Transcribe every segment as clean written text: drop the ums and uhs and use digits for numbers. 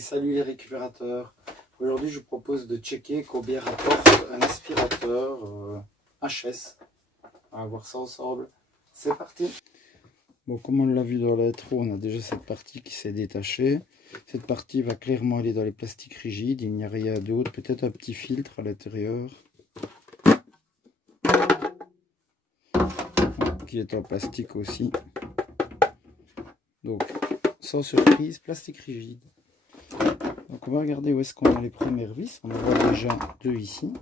salut les récupérateurs. Aujourd'hui je vous propose de checker combien rapporte un aspirateur HS. On va voir ça ensemble. C'est parti. Bon, comme on l'a vu dans l'intro, on a déjà cette partie qui s'est détachée. Cette partie va clairement aller dans les plastiques rigides, il n'y a rien d'autre. Peut-être un petit filtre à l'intérieur. Qui est en plastique aussi. Donc, sans surprise, plastique rigide. Donc on va regarder où est-ce qu'on a les premières vis. On en voit déjà deux ici.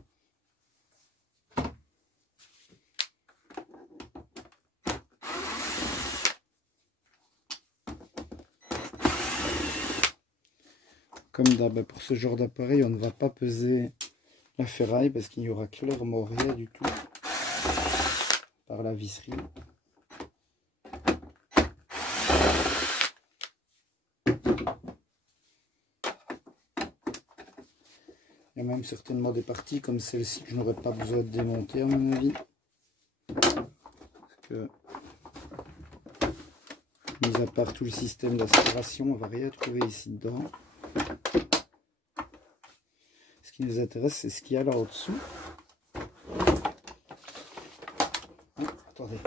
Comme d'hab, pour ce genre d'appareil, on ne va pas peser la ferraille parce qu'il n'y aura clairement rien du tout par la visserie. Il y a même certainement des parties comme celle-ci que je n'aurais pas besoin de démonter à mon avis. Parce que, mis à part tout le système d'aspiration, on ne va rien trouver ici dedans. Ce qui nous intéresse, c'est ce qu'il y a là au-dessous. Ah, attendez.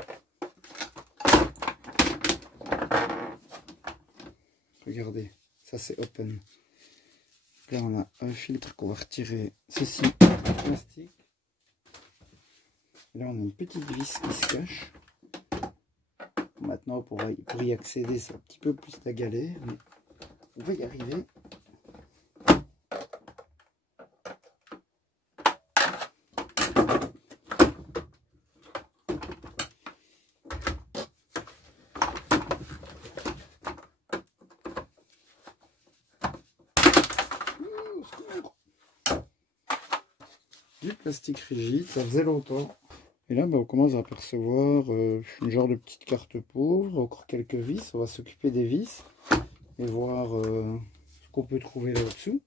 Regardez, ça c'est open. Là on a un filtre qu'on va retirer, ceci plastique. Et là on a une petite vis qui se cache. Maintenant pour y accéder c'est un petit peu plus la galère, mais on va y arriver. Du plastique rigide, ça faisait longtemps. Et là, on commence à apercevoir une genre de petite carte pauvre, encore quelques vis. On va s'occuper des vis et voir ce qu'on peut trouver là-dessous.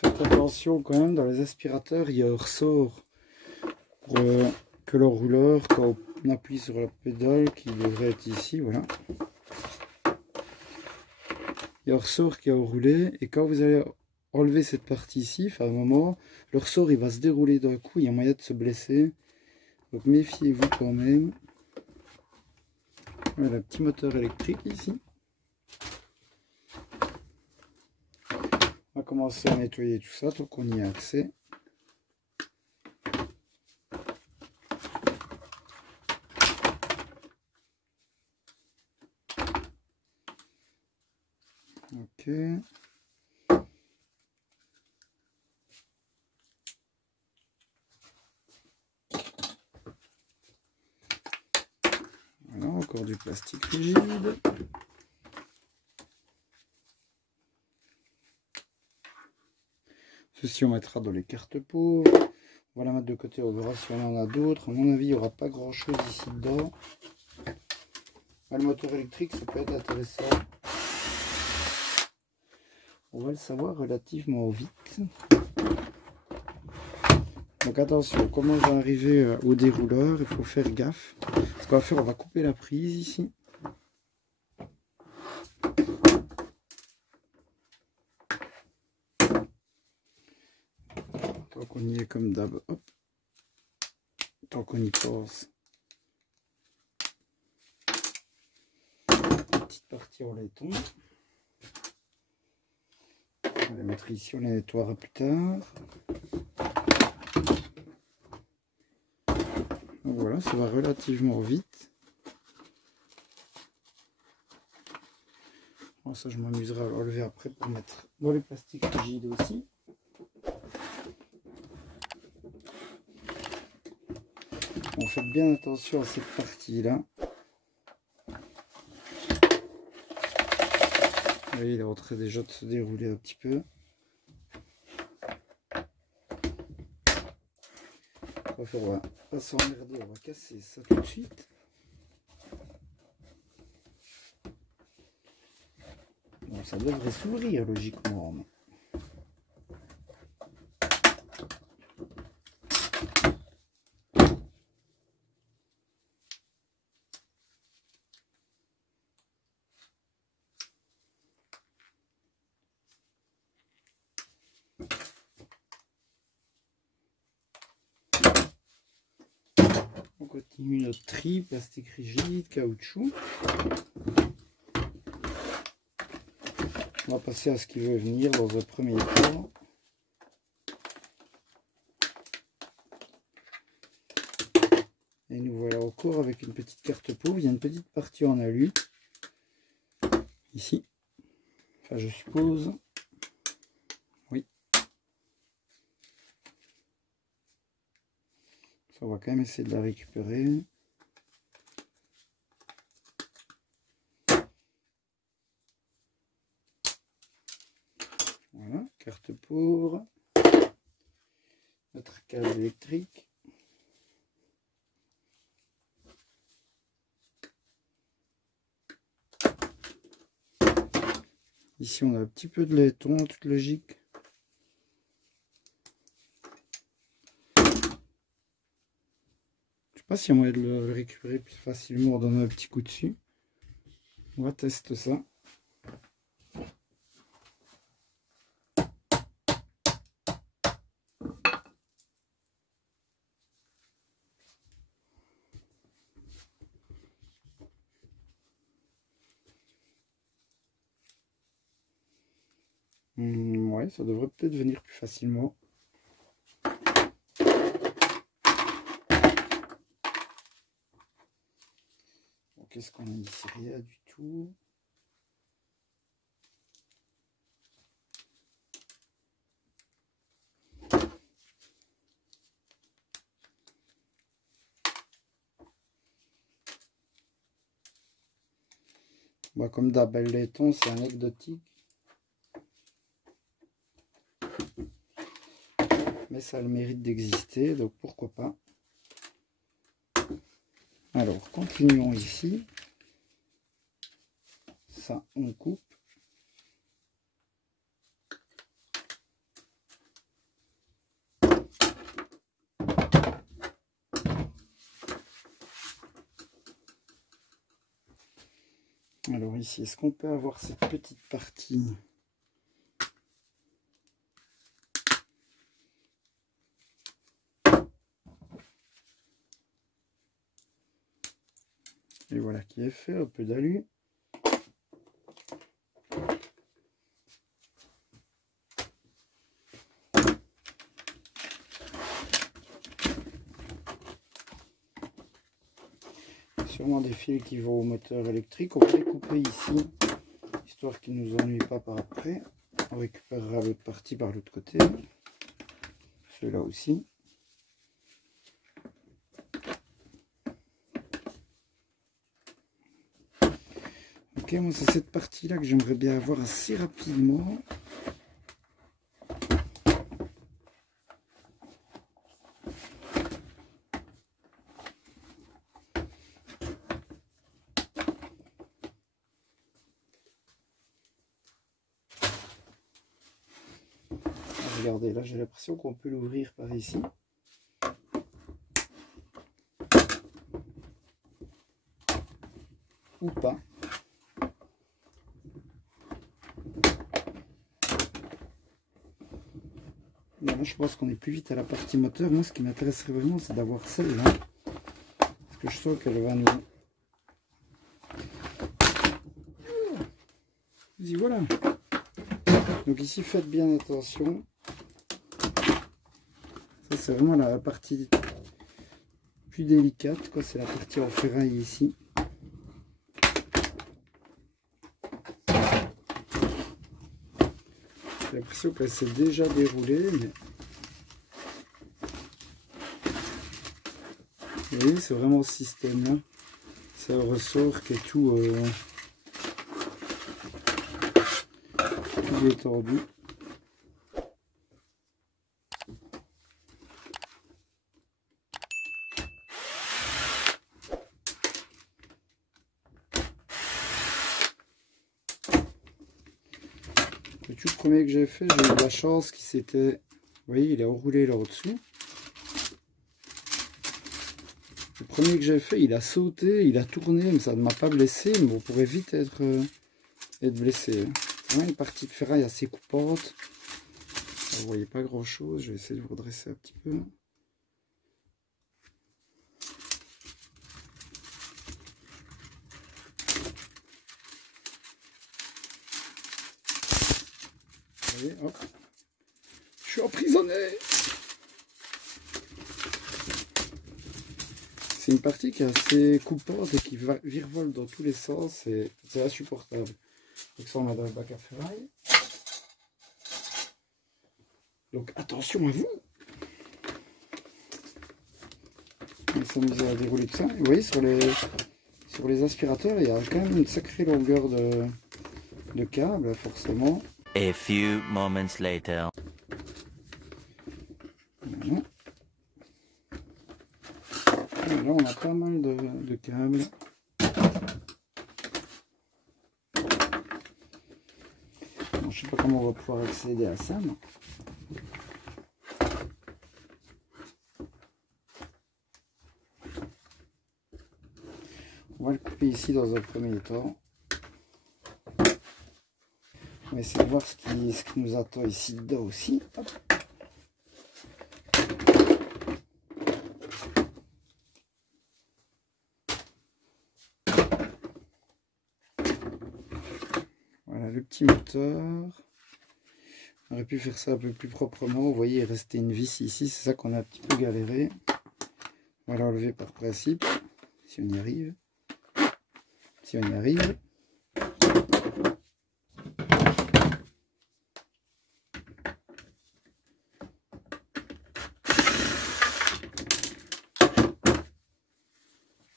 Faites attention quand même, dans les aspirateurs, il y a un ressort pour que l'enrouleur, quand on appuie sur la pédale, qui devrait être ici, voilà. Il y a un ressort qui est enroulé, et quand vous allez enlever cette partie ici, à un moment, le ressort il va se dérouler d'un coup, il y a moyen de se blesser. Donc méfiez-vous quand même. Voilà, le petit moteur électrique ici. On va commencer à nettoyer tout ça tant qu'on y a accès. Ok. Voilà, encore du plastique rigide. Ceci on mettra dans les cartes pauvres. On va la mettre de côté, on verra si on en a d'autres. À mon avis, il n'y aura pas grand chose ici dedans. Le moteur électrique, ça peut être intéressant. On va le savoir relativement vite. Donc attention, on commence à arriver au dérouleur, il faut faire gaffe. Ce qu'on va faire, on va couper la prise ici. Tant qu'on y est comme d'hab, hop. Tant qu'on y pense. Petite partie en laiton. On va les mettre ici, on les nettoiera plus tard. Donc voilà, ça va relativement vite. Bon, ça, je m'amuserai à l'enlever après pour mettre dans les plastiques rigides aussi. Bon, faites bien attention à cette partie-là. Vous voyez, il est en train déjà de se dérouler un petit peu. On va pas s'emmerder, on va casser ça tout de suite. Bon, ça devrait s'ouvrir logiquement. On continue notre tri, plastique rigide, caoutchouc. On va passer à ce qui veut venir dans un premier temps. Et nous voilà encore avec une petite carte pauvre. Il y a une petite partie en alu. Ici. Enfin, je suppose. Oui. Ça, on va quand même essayer de la récupérer. Voilà, carte pauvre. Notre câble électrique. Ici, on a un petit peu de laiton en toute logique. Je sais pas s'il y a moyen de le récupérer plus facilement en donnant un petit coup dessus. On va tester ça. Ouais, ça devrait peut-être venir plus facilement. Qu'est-ce qu'on a ici? Rien du tout. Bah, comme d'hab, le laiton, c'est anecdotique. Mais ça a le mérite d'exister, donc pourquoi pas. Alors, continuons ici. Ça, on coupe. Alors ici, est-ce qu'on peut avoir cette petite partie ? Et voilà qui est fait, un peu d'alu. Sûrement des fils qui vont au moteur électrique. On va les couper ici, histoire qu'ils ne nous ennuient pas par après. On récupérera l'autre partie par l'autre côté. Ceux-là aussi. Ok, moi c'est cette partie-là que j'aimerais bien avoir assez rapidement. Regardez, là j'ai l'impression qu'on peut l'ouvrir par ici. Ou pas. Là, je pense qu'on est plus vite à la partie moteur. Moi, ce qui m'intéresserait vraiment, c'est d'avoir celle-là. Parce que je sens qu'elle va nous... Y voilà. Donc ici, faites bien attention. Ça, c'est vraiment la partie plus délicate, quoi. C'est la partie en ferraille ici. J'ai l'impression qu'elle s'est déjà déroulée, mais... Vous voyez, c'est vraiment ce système-là. C'est un ressort qui est tout détendu. Le tout premier que j'ai fait, j'ai eu de la chance qu'il s'était... Vous voyez, il est enroulé là au-dessous. Le premier que j'ai fait, il a sauté, il a tourné, mais ça ne m'a pas blessé, mais on pourrait vite être blessé. C'est vraiment une partie de ferraille assez coupante. Vous voyez pas grand chose, je vais essayer de vous redresser un petit peu. Vous voyez, hop. Je suis emprisonné. C'est une partie qui est assez coupante et qui virevole dans tous les sens et c'est insupportable. Donc ça on va dans le bac à ferraille. Donc attention à vous. On va s'amuser à dérouler tout ça. Et vous voyez sur les aspirateurs il y a quand même une sacrée longueur de câble forcément. A few moments later. Voilà. Et là on a pas mal de câbles. Bon, je sais pas comment on va pouvoir accéder à ça. Mais... on va le couper ici dans un premier temps. On va essayer de voir ce qui nous attend ici dedans aussi. Hop. Voilà le petit moteur. On aurait pu faire ça un peu plus proprement. Vous voyez, il restait une vis ici. C'est ça qu'on a un petit peu galéré. On va l'enlever par principe. Si on y arrive. Si on y arrive.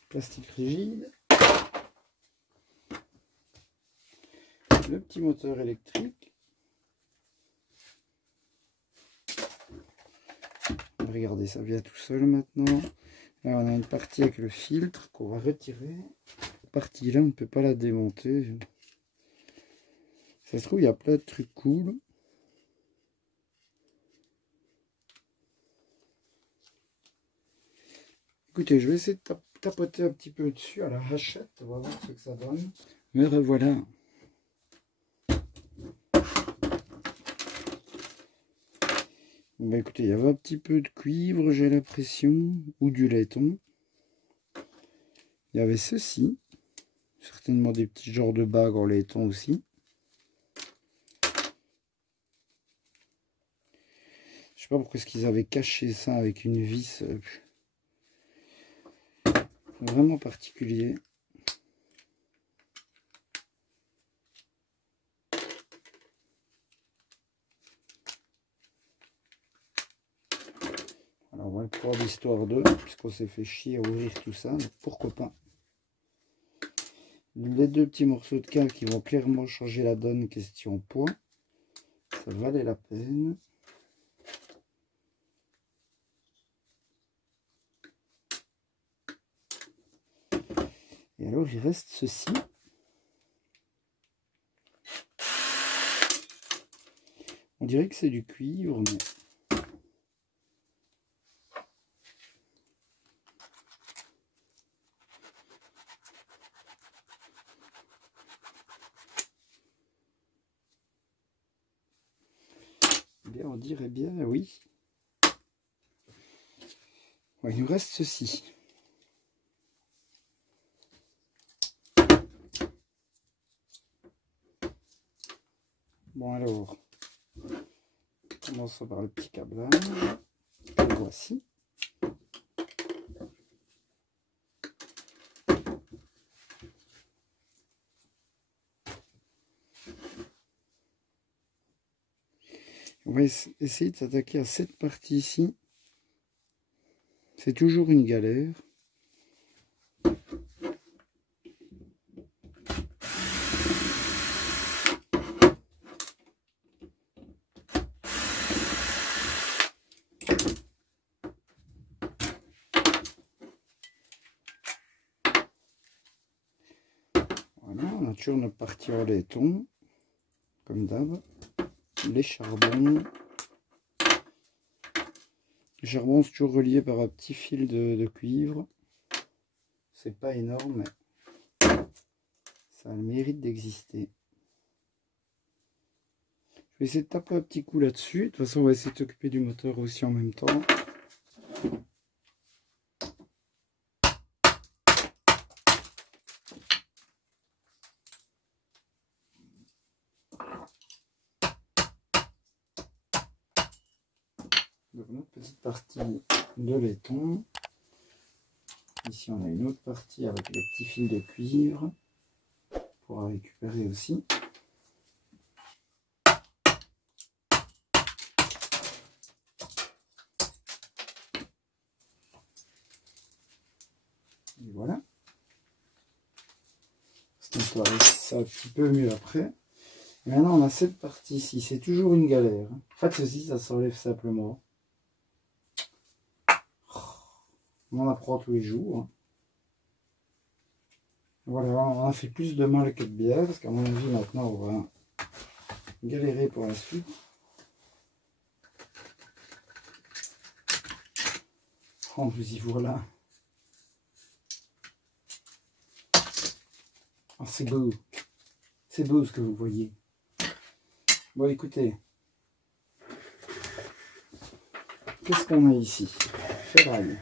Plastique rigide. Le petit moteur électrique. Regardez, ça vient tout seul maintenant. Là, on a une partie avec le filtre qu'on va retirer. Cette partie-là, on ne peut pas la démonter. Ça se trouve, il y a plein de trucs cool. Écoutez, je vais essayer de tapoter un petit peu dessus à la hachette. On va voir ce que ça donne. Mais revoilà. Bah écoutez, il y avait un petit peu de cuivre, j'ai l'impression, ou du laiton. Il y avait ceci, certainement des petits genres de bagues en laiton aussi. Je sais pas pourquoi est-ce qu'ils avaient caché ça avec une vis vraiment particulier. Alors on va le prendre l'histoire d'eux, puisqu'on s'est fait chier à ouvrir tout ça, donc pourquoi pas. Les deux petits morceaux de câble qui vont clairement changer la donne question poids. Ça valait la peine. Et alors il reste ceci. On dirait que c'est du cuivre, mais... bien, on dirait bien, oui. Ouais, il nous reste ceci. Bon alors, commençons par le petit câblage. Le voici. On va essayer de s'attaquer à cette partie ici. C'est toujours une galère. Voilà, on a toujours notre partie en laiton, comme d'hab. les charbons. Le charbon, c'est toujours relié par un petit fil de cuivre. C'est pas énorme, mais ça a le mérite d'exister. Je vais essayer de taper un petit coup là-dessus. De toute façon, on va essayer de s'occuper du moteur aussi en même temps. Donc notre petite partie de laiton. Ici on a une autre partie avec le petit fil de cuivre pour récupérer aussi. Et voilà. Ça un petit peu mieux après. Et maintenant on a cette partie ici, c'est toujours une galère. En fait ceci ça s'enlève simplement. On en apprend tous les jours. Voilà, on a fait plus de mal que de bien, parce qu'à mon avis maintenant on va galérer pour la suite. En plus y voilà. Oh, c'est beau ce que vous voyez. Bon écoutez, qu'est-ce qu'on a ici? Ferraille.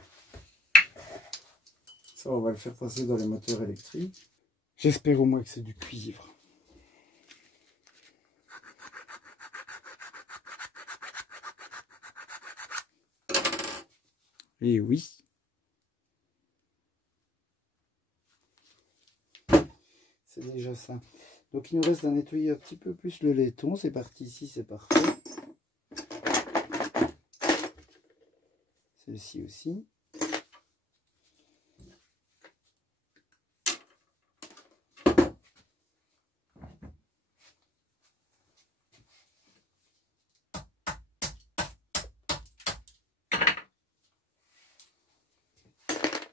Ça, on va le faire passer dans les moteurs électriques. J'espère au moins que c'est du cuivre. Et oui. C'est déjà ça. Donc il nous reste à nettoyer un petit peu plus le laiton. C'est parti ici, c'est parfait. Celle-ci aussi.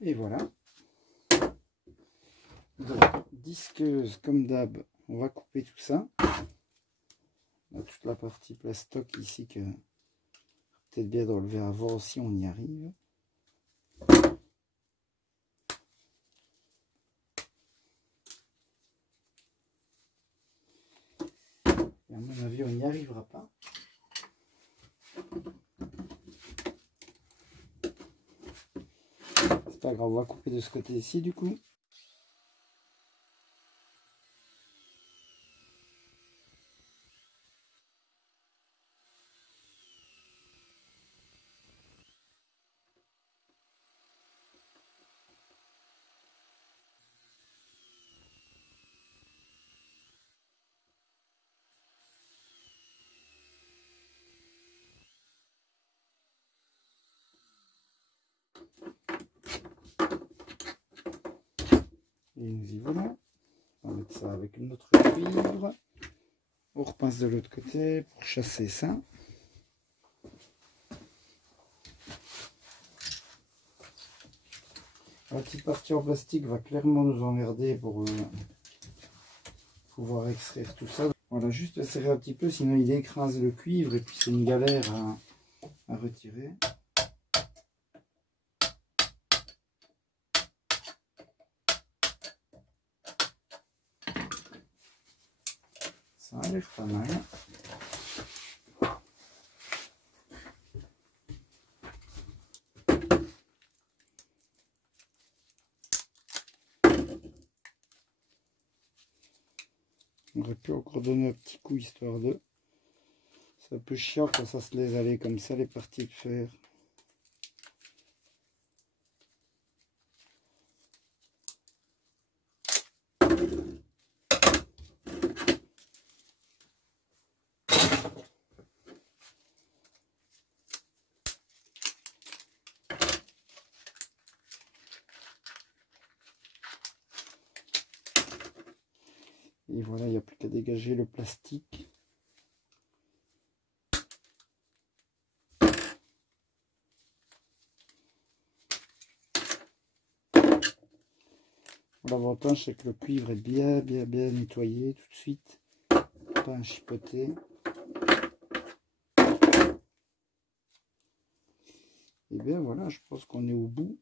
Et voilà. Donc, disqueuse, comme d'hab, on va couper tout ça. On a toute la partie plastoc ici que peut-être bien d'enlever avant si on y arrive. Et à mon avis, on n'y arrivera pas. C'est pas grave, on va couper de ce côté-ci du coup. Et nous y voilà. On va mettre ça avec notre cuivre. On repasse de l'autre côté pour chasser ça. La petite partie en plastique va clairement nous emmerder pour pouvoir extraire tout ça. Voilà, juste serrer un petit peu, sinon il écrase le cuivre et puis c'est une galère à retirer. Ça a l'air pas mal. On aurait pu encore donner un petit coup histoire de... C'est un peu chiant quand ça se laisse aller comme ça les parties de fer. Et voilà, il n'y a plus qu'à dégager le plastique. L'avantage c'est que le cuivre est bien nettoyé tout de suite, pas un chipoté. Et bien voilà, je pense qu'on est au bout.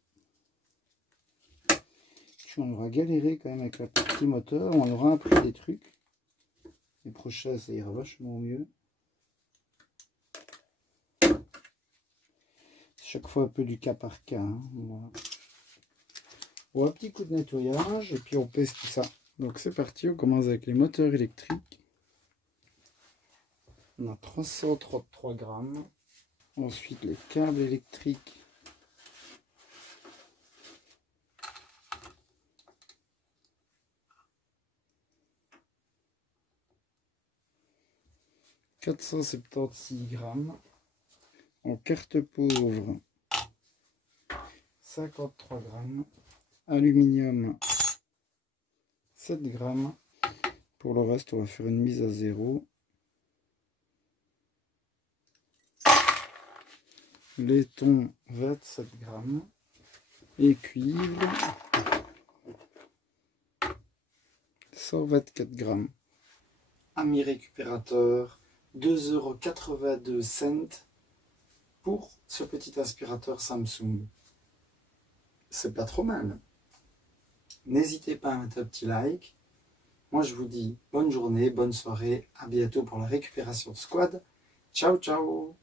On aura galéré quand même avec la partie moteur, on aura appris des trucs. Les prochains, ça ira vachement mieux. Chaque fois un peu du cas par cas. Hein. Voilà. Bon, un petit coup de nettoyage et puis on pèse tout ça. Donc c'est parti, on commence avec les moteurs électriques. On a 333 grammes. Ensuite les câbles électriques. « 476 grammes. En carte pauvre, 53 grammes. Aluminium, 7 grammes. Pour le reste, on va faire une mise à 0. Laiton, 27 grammes. Et cuivre, 124 grammes. Ami récupérateur, 2,82 € pour ce petit aspirateur Samsung. C'est pas trop mal. N'hésitez pas à mettre un petit like. Moi je vous dis bonne journée, bonne soirée, à bientôt pour la récupération squad. Ciao ciao.